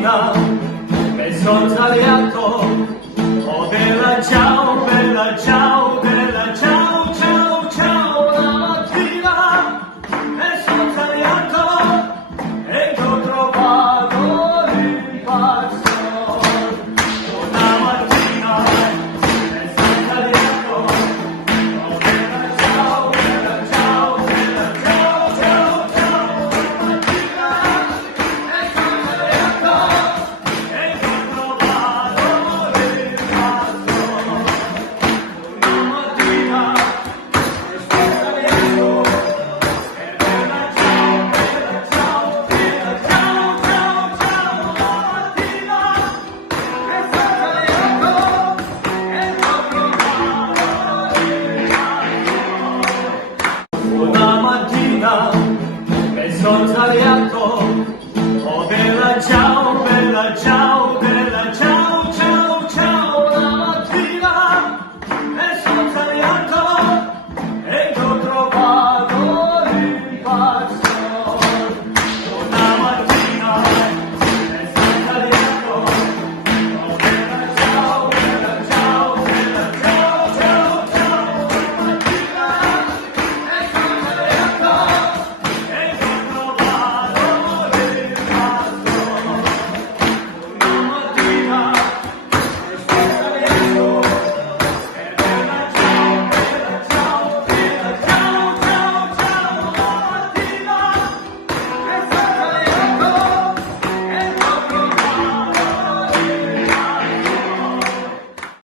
mattina mi sono svegliato, oh bella ciao, bella ciao, bella ciao, ciao, ciao, la mattina mi sono svegliato e ti ho trovato l'impazzo. Una mattina mi sono svegliato, oh bella ciao, bella ciao, bella ciao, ciao, ciao, la mattina mi sono svegliato e ti ho trovato l'impazzo. Una mattina mi sono svegliato e bella ciao, bella ciao, bella ciao, ciao, ciao, la mattina mi sono svegliato e ti ho trovato l'impazzo. Una mattina mi sono svegliato, oh bella ciao, bella ciao, bella ciao, ciao, ciao, la mattina mi sono svegliato e ti ho trovato l'impazzo.